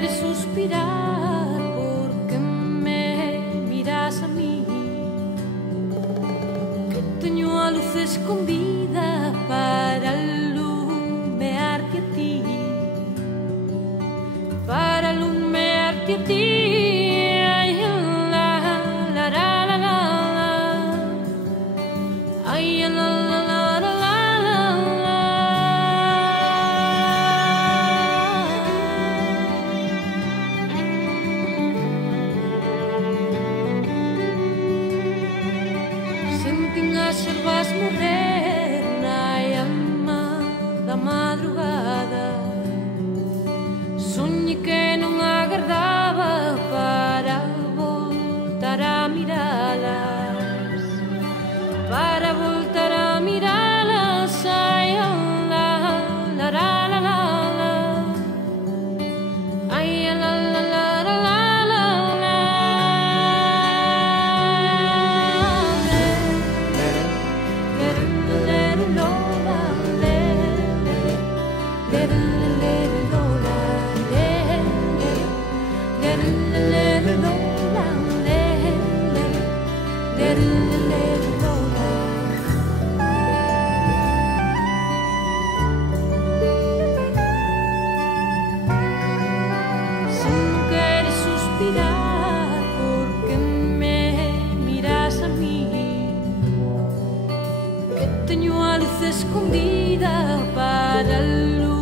queres suspirar porque me miras a mí, que teño a luz escondida para alumearte a ti, para alumearte a ti. Ay, la, la, la, la, la, ay, la, la, la, la, la, la, la. Sentín as ervas morrer na alma da madrugada. Soñé que non agardaba para voltar a miralas, para voltar a miralas. Ay, la, la, la, la, la, la, ay, la, la, la, la, la, la. Si no quieres suspirar porque me miras a mí, que teño a luz escondida para luz